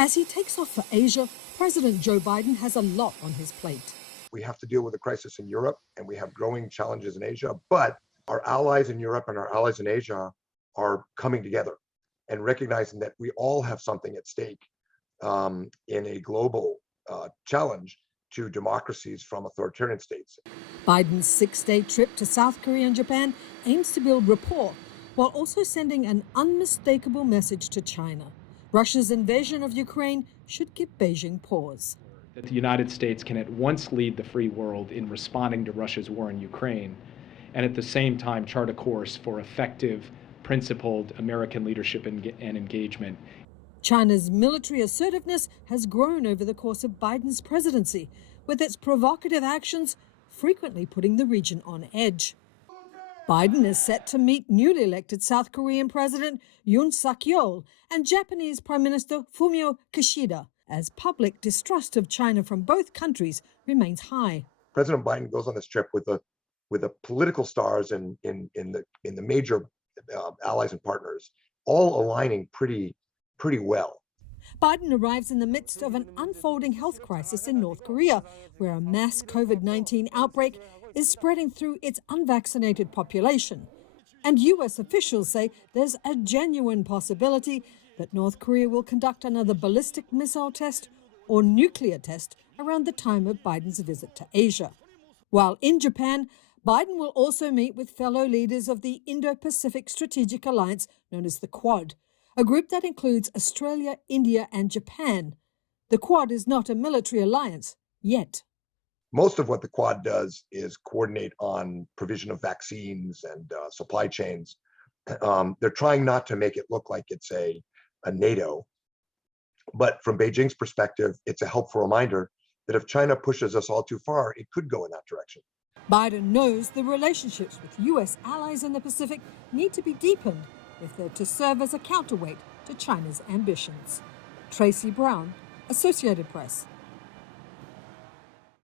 As he takes off for Asia, President Joe Biden has a lot on his plate. We have to deal with a crisis in Europe, and we have growing challenges in Asia, but our allies in Europe and our allies in Asia are coming together and recognizing that we all have something at stake in a global challenge to democracies from authoritarian states. Biden's 6-day trip to South Korea and Japan aims to build rapport while also sending an unmistakable message to China. Russia's invasion of Ukraine should give Beijing pause. That the United States can at once lead the free world in responding to Russia's war in Ukraine, and at the same time chart a course for effective, principled American leadership and engagement. China's military assertiveness has grown over the course of Biden's presidency, with its provocative actions frequently putting the region on edge. Biden is set to meet newly elected South Korean President Yoon Suk-yeol and Japanese Prime Minister Fumio Kishida, as public distrust of China from both countries remains high. President Biden goes on this trip with the political stars in the major allies and partners, all aligning pretty well. Biden arrives in the midst of an unfolding health crisis in North Korea, where a mass COVID-19 outbreak is spreading through its unvaccinated population. And U.S. officials say there's a genuine possibility that North Korea will conduct another ballistic missile test or nuclear test around the time of Biden's visit to Asia. While in Japan, Biden will also meet with fellow leaders of the Indo-Pacific Strategic Alliance, known as the Quad, a group that includes Australia, India, and Japan. The Quad is not a military alliance yet. Most of what the Quad does is coordinate on provision of vaccines and supply chains. They're trying not to make it look like it's a NATO. But from Beijing's perspective, it's a helpful reminder that if China pushes us all too far, it could go in that direction. Biden knows the relationships with U.S. allies in the Pacific need to be deepened if they're to serve as a counterweight to China's ambitions. Tracy Brown, Associated Press.